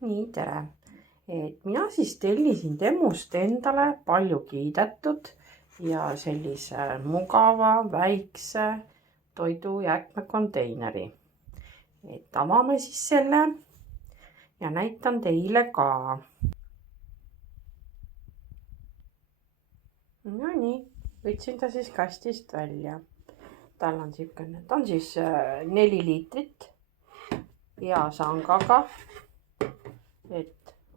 Nii, tere! Mina siis tellisin Temust endale palju kiidetud ja sellise mugava väikse toidujäätmekonteineri. Avame siis selle ja näitan teile ka. No nii, võtsin ta siis kastist välja. Tal on siukene, ta on siis 4 liitrit ja sangaga.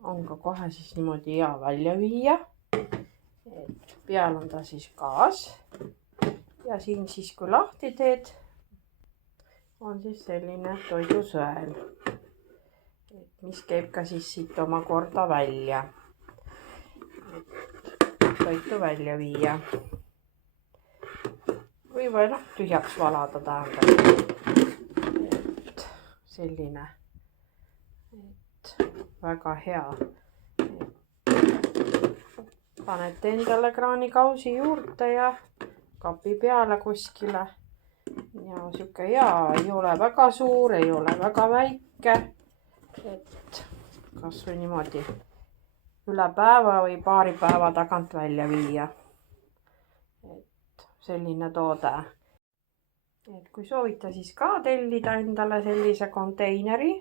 On ka kohe siis niimoodi hea välja viia. Peal on ta siis gaas ja siin siis kui lahti teed, on siis selline toidusõel, mis käib ka siis siit omakorda välja, toitu välja viia või tühjaks valada tähendab. Selline väga hea. Panete endale kraanikausi juurde ja kapi peale kuskile. Ja siuke hea, ei ole väga suur, ei ole väga väike. Kas või niimoodi üle päeva või paari päeva tagant välja viia. Selline toode. Kui soovite siis ka tellida endale sellise konteineri,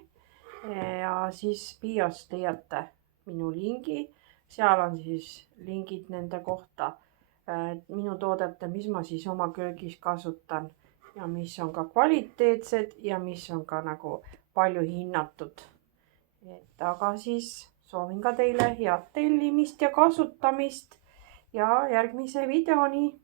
ja siis bios leiate minu lingi, seal on siis lingid nende kohta, minu toodete, mis ma siis oma köögis kasutan ja mis on ka kvaliteetsed ja mis on ka nagu palju hinnatud. Aga siis soovin ka teile head tellimist ja kasutamist ja järgmise videoni.